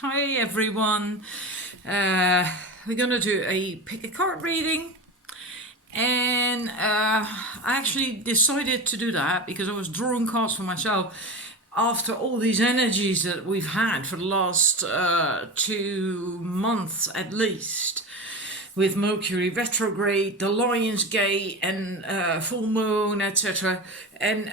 Hi everyone. We're gonna do a pick a card reading, and I actually decided to do that because I was drawing cards for myself after all these energies that we've had for the last 2 months at least, with Mercury retrograde, the Lion's Gate, and full moon, etc. And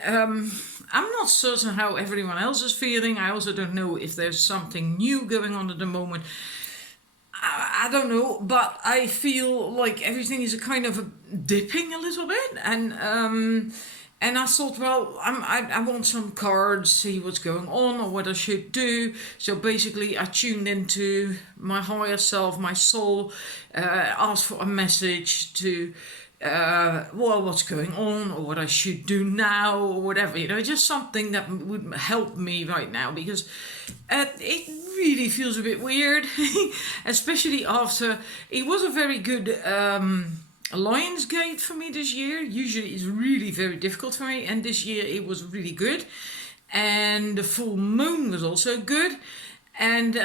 I'm not certain how everyone else is feeling. I also don't know if there's something new going on at the moment. I don't know, but I feel like everything is a kind of dipping a little bit, and I thought, well, I want some cards, see what's going on or what I should do. So basically, I tuned into my higher self, my soul, asked for a message to, well, what's going on or what I should do now or whatever, just something that would help me right now, because it really feels a bit weird, especially after it was a very good Lionsgate for me this year. Usually it's really very difficult for me, and this year it was really good, and the full moon was also good, and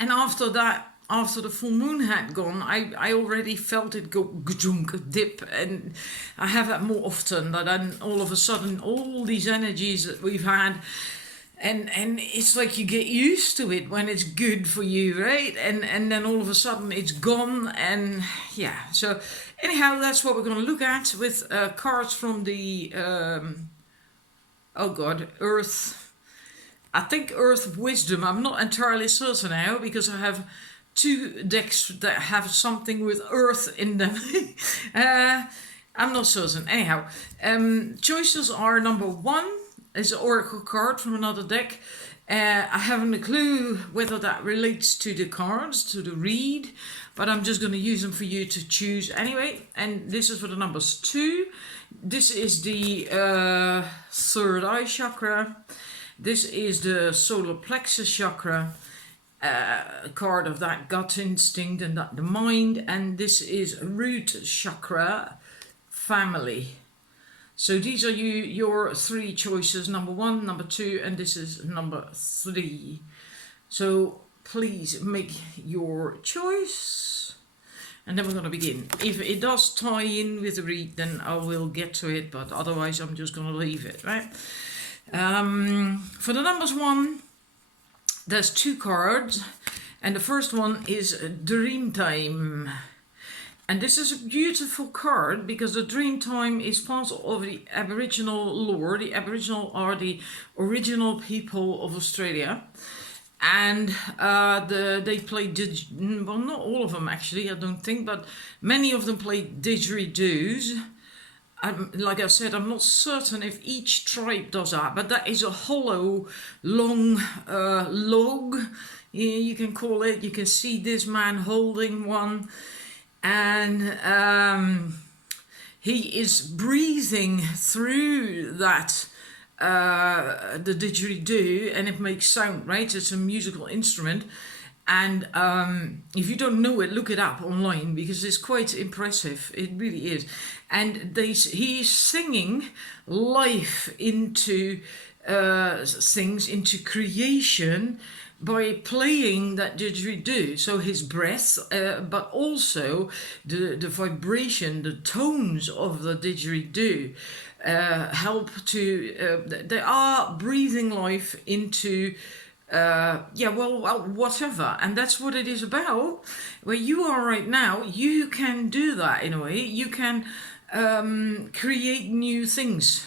after that, after the full moon had gone, I already felt it go dip, and I have that more often. That then all of a sudden, all these energies that we've had, and it's like you get used to it when it's good for you, right? And then all of a sudden it's gone, and yeah. So anyhow, that's what we're going to look at with cards from the oh god, Earth. I think Earth Wisdom. I'm not entirely certain now because I have two decks that have something with Earth in them. I'm not certain. Anyhow, choices are: number one is an Oracle card from another deck. I haven't a clue whether that relates to the cards, to the read, but I'm just going to use them for you to choose anyway. And this is for the numbers 2. This is the third eye chakra. This is the solar plexus chakra, card of that gut instinct and that the mind. And this is root chakra, family. So these are your 3 choices: number 1, number 2, and this is number 3. So please make your choice, and then we're going to begin. If it does tie in with the read, then I will get to it, but otherwise I'm just going to leave it, right? For the numbers 1, there's 2 cards, and the first one is Dreamtime. And this is a beautiful card because the Dreamtime is part of the Aboriginal lore. The Aboriginal are the original people of Australia, and they play well, not all of them actually, I don't think, but many of them play didgeridoos. Like I said, I'm not certain if each tribe does that, but that is a hollow, long log, you can call it. You can see this man holding one, and he is breathing through that, the didgeridoo, and it makes sound, right? It's a musical instrument, and if you don't know it, look it up online because it's quite impressive. It really is. And he's singing life into things, into creation, by playing that didgeridoo. So his breath, but also the vibration, the tones of the didgeridoo help to, they are breathing life into, well, whatever. And that's what it is about. Where you are right now, you can do that in a way. You can create new things.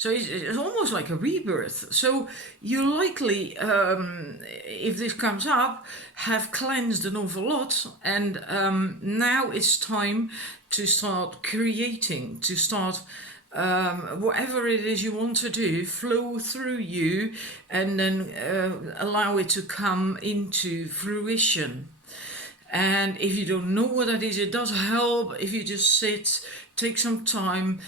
So it's almost like a rebirth. So you likely, if this comes up, have cleansed an awful lot, and now it's time to start creating, to start whatever it is you want to do, flow through you, and then allow it to come into fruition. And if you don't know what that is, it does help if you just sit, take some time,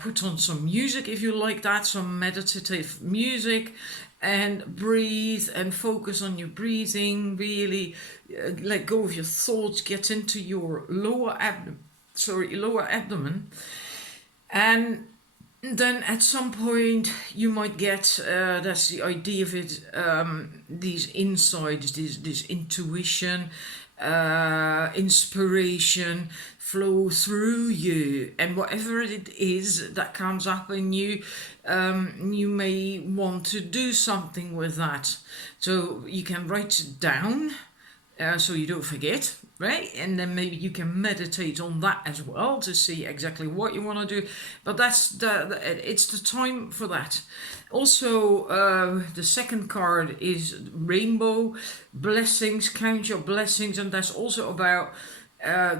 put on some music if you like that, some meditative music, and breathe and focus on your breathing. Really let go of your thoughts, get into your lower abdomen, and Then at some point you might get, that's the idea of it, these insights, this intuition, inspiration flow through you, and whatever it is that comes up in you, you may want to do something with that. So you can write it down, so you don't forget, right? And then maybe you can meditate on that as well to see exactly what you want to do. But it's the time for that. Also, the second card is rainbow blessings. Count your blessings, and that's also about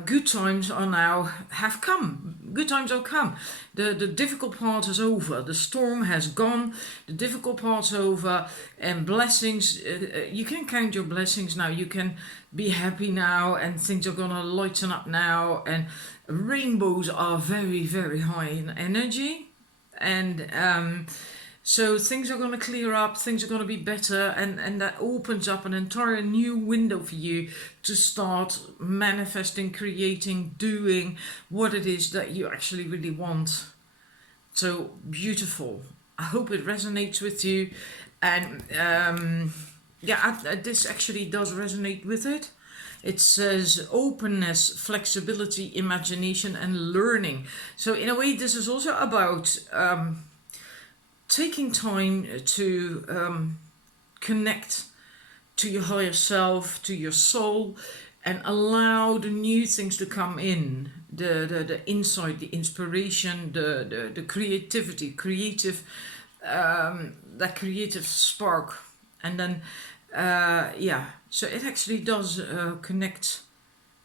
good times are now have come. Good times are come. The difficult part is over. The storm has gone. The difficult part's over, and blessings. You can count your blessings now. You can be happy now, and things are gonna lighten up now. And rainbows are very, very high in energy, and so things are going to clear up, things are going to be better, and that opens up an entire new window for you to start manifesting, creating, doing what it is that you actually really want. So beautiful. I hope it resonates with you. And this actually does resonate with it. It says openness, flexibility, imagination, and learning. So in a way, this is also about taking time to connect to your higher self, to your soul, and allow the new things to come in, the insight, the inspiration, the creativity, that creative spark. And then so it actually does connect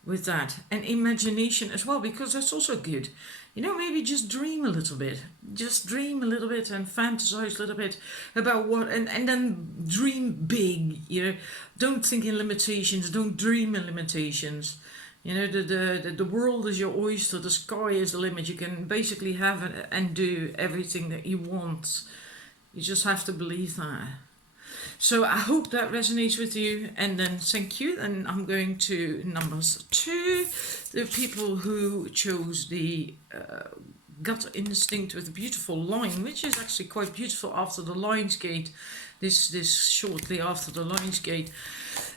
with that, and imagination as well, because that's also good. Maybe just dream a little bit. Just dream a little bit and fantasize a little bit about what, and then dream big. Don't think in limitations. Don't dream in limitations. The world is your oyster. The sky is the limit. You can basically have it and do everything that you want. You just have to believe that. So I hope that resonates with you, and then thank you. And I'm going to numbers 2, the people who chose the gut instinct with a beautiful line, which is actually quite beautiful after the Lion's Gate, this shortly after the Lion's Gate.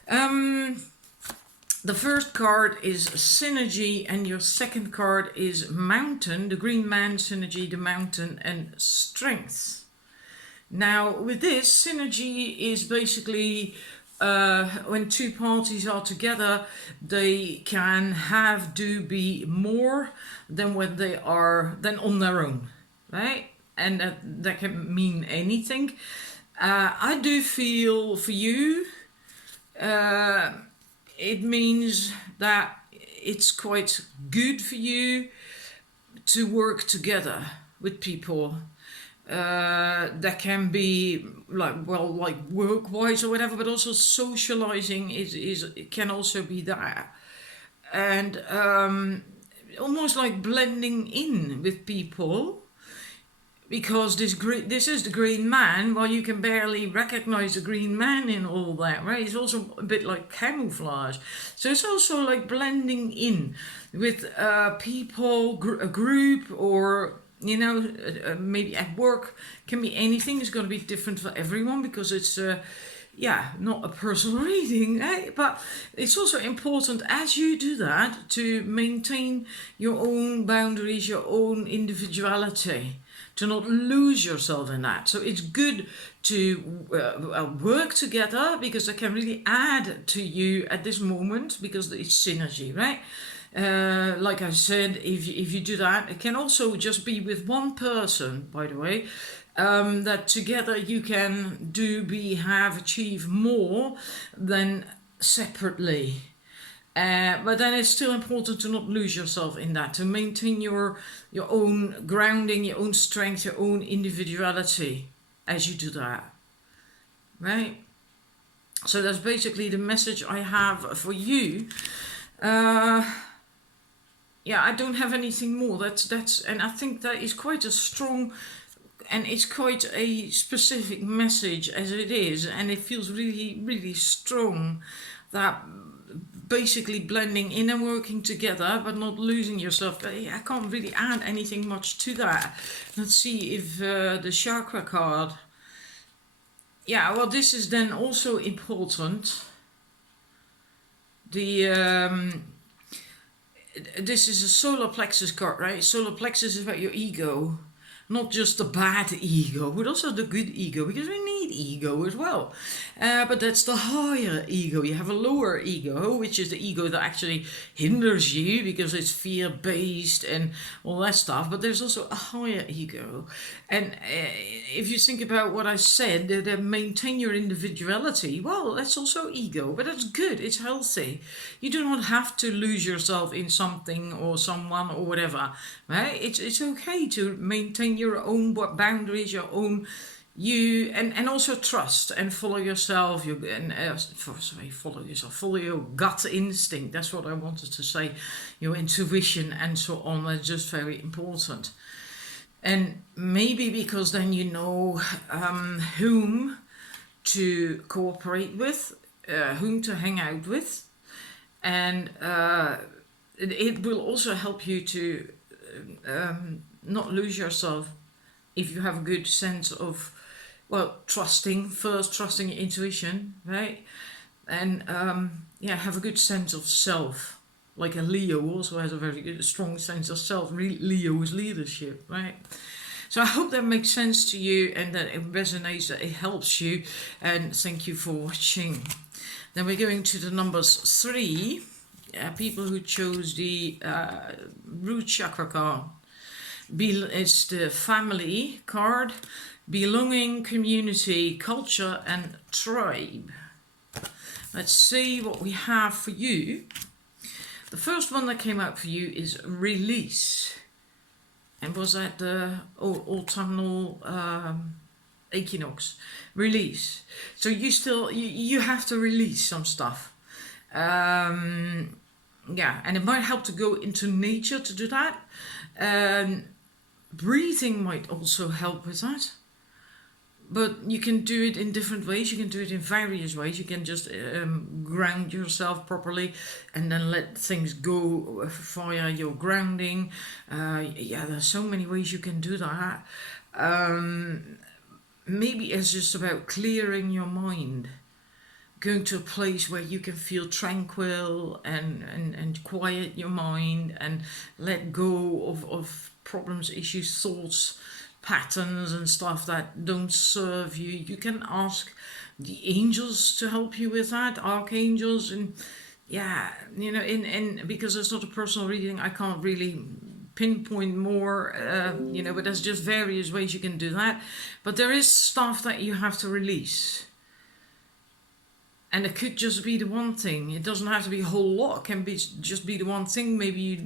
The first card is synergy, and your second card is mountain, the green man, synergy, the mountain, and strength. Now, with this, synergy is basically when two parties are together, they can be more than when they are on their own, right? And that can mean anything. I do feel for you, it means that it's quite good for you to work together with people. That can be like work-wise or whatever, but also socializing it can also be that, and almost like blending in with people, because this is the green man. Well, you can barely recognize the green man in all that, right? It's also a bit like camouflage, so it's also like blending in with people, a group, or maybe at work. Can be anything. It's going to be different for everyone, because it's not a personal reading, right? But it's also important as you do that to maintain your own boundaries, your own individuality, to not lose yourself in that. So it's good to work together, because that can really add to you at this moment, because it's synergy, right? Like I said, if you do that, it can also just be with one person, by the way, that together you can achieve more than separately. But then it's still important to not lose yourself in that, to maintain your own grounding, your own strength, your own individuality as you do that, right? So that's basically the message I have for you. I don't have anything more. That's and I think that is quite a strong, and it's quite a specific message as it is, and it feels really, really strong that basically blending in and working together, but not losing yourself. I can't really add anything much to that. Let's see if the chakra card. Yeah, well, this is then also important. This is a solar plexus card, right? Solar plexus is about your ego, not just the bad ego, but also the good ego, because we need ego as well. But that's the higher ego. You have a lower ego, which is the ego that actually hinders you because it's fear-based and all that stuff. But there's also a higher ego. And if you think about what I said, that maintain your individuality, well, that's also ego, but that's good. It's healthy. You do not have to lose yourself in something or someone or whatever, right? It's okay to maintain your own boundaries, your own you, and also trust and follow yourself. Follow your gut instinct. That's what I wanted to say. Your intuition and so on. That's just very important. And maybe because then you know whom to cooperate with, whom to hang out with, and it will also help you to not lose yourself if you have a good sense of, well, trusting your intuition, right? And have a good sense of self. Like a Leo also has a very good, strong sense of self. Leo is leadership, right? So I hope that makes sense to you and that it resonates, that it helps you. And thank you for watching. Then we're going to the numbers 3. People who chose the root chakra card. It's the family card. Belonging, community, culture, and tribe. Let's see what we have for you. The first one that came out for you is release. And was that the autumnal equinox? Release. So you have to release some stuff. And it might help to go into nature to do that. Breathing might also help with that. But you can do it in different ways. You can do it in various ways. You can just ground yourself properly and then let things go via your grounding. There's so many ways you can do that. Maybe it's just about clearing your mind. Going to a place where you can feel tranquil and quiet your mind and let go of problems, issues, thoughts, patterns and stuff that don't serve you. You can ask the angels to help you with that, archangels, and because it's not a personal reading, I can't really pinpoint more, but there's just various ways you can do that. But there is stuff that you have to release. And it could just be the one thing. It doesn't have to be a whole lot. It can just be the one thing. Maybe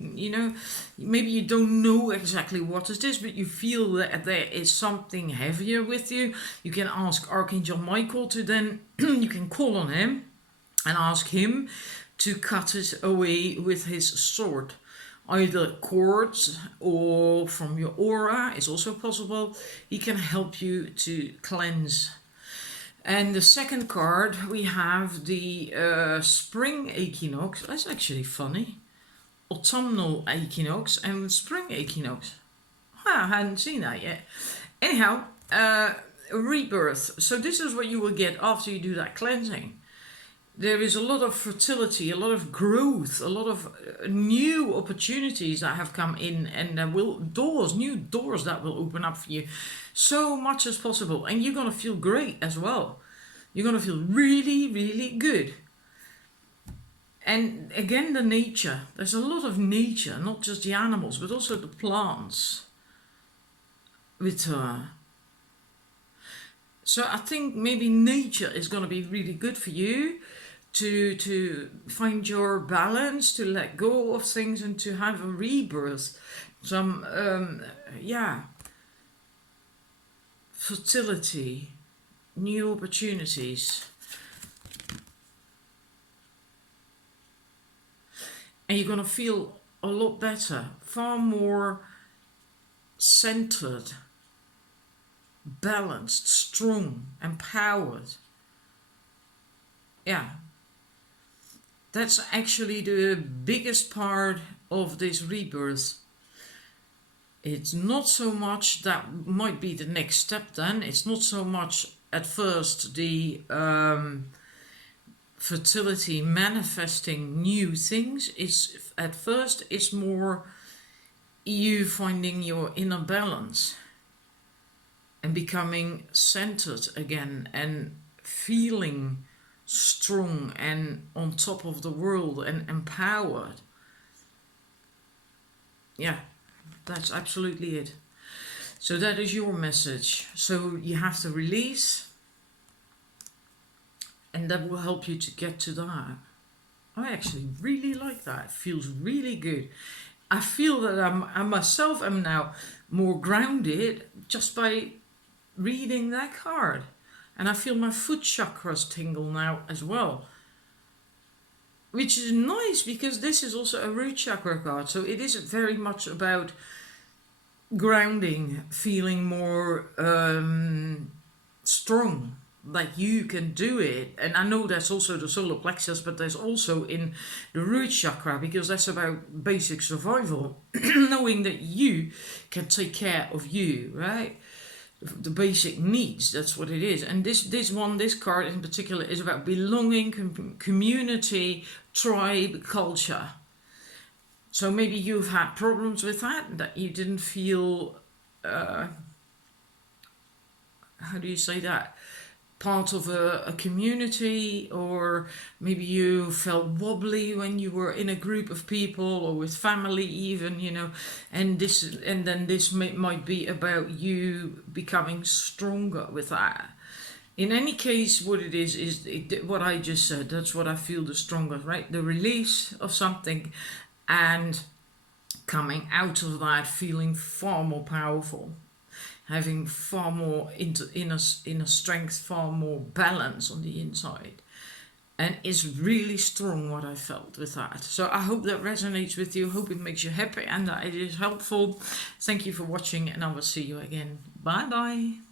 maybe you don't know exactly what it is, but you feel that there is something heavier with you. You can ask Archangel Michael to then, you can call on him and ask him to cut it away with his sword. Either cords or from your aura is also possible. He can help you to cleanse. And the second card, we have the spring equinox. That's actually funny. Autumnal equinox and spring equinox. I hadn't seen that yet. Anyhow, rebirth. So this is what you will get after you do that cleansing. There is a lot of fertility, a lot of growth, a lot of new opportunities that have come in, and there will new doors that will open up for you. So much as possible, and you're gonna feel great as well. You're gonna feel really, really good. And again, the nature. There's a lot of nature, not just the animals, but also the plants with her. So I think maybe nature is gonna be really good for you. To find your balance, to let go of things, and to have a rebirth. Some fertility, new opportunities. And you're going to feel a lot better, far more centered, balanced, strong, empowered. Yeah. That's actually the biggest part of this rebirth. It's not so much, that might be the next step then, it's not so much at first the fertility manifesting new things. It's at first it's more you finding your inner balance and becoming centered again and feeling strong and on top of the world and empowered. Yeah, that's absolutely it. So that is your message. So you have to release, and that will help you to get to that. I actually really like that. It feels really good. I feel that I myself am now more grounded just by reading that card. And I feel my foot chakras tingle now as well. Which is nice because this is also a root chakra card. So it is very much about grounding, feeling more strong, like you can do it. And I know that's also the solar plexus, but there's also in the root chakra, because that's about basic survival. Knowing that you can take care of you, right? The basic needs, that's what it is. And this card in particular is about belonging, community, tribe, culture. So maybe you've had problems with that you didn't feel, how do you say that, part of a community, or maybe you felt wobbly when you were in a group of people or with family even, and then this might be about you becoming stronger with that. In any case, what it is what I just said. That's what I feel the strongest, right? The release of something and coming out of that feeling far more powerful, having far more inner strength, far more balance on the inside. And it's really strong what I felt with that. So I hope that resonates with you. Hope it makes you happy and that it is helpful. Thank you for watching, and I will see you again. Bye bye.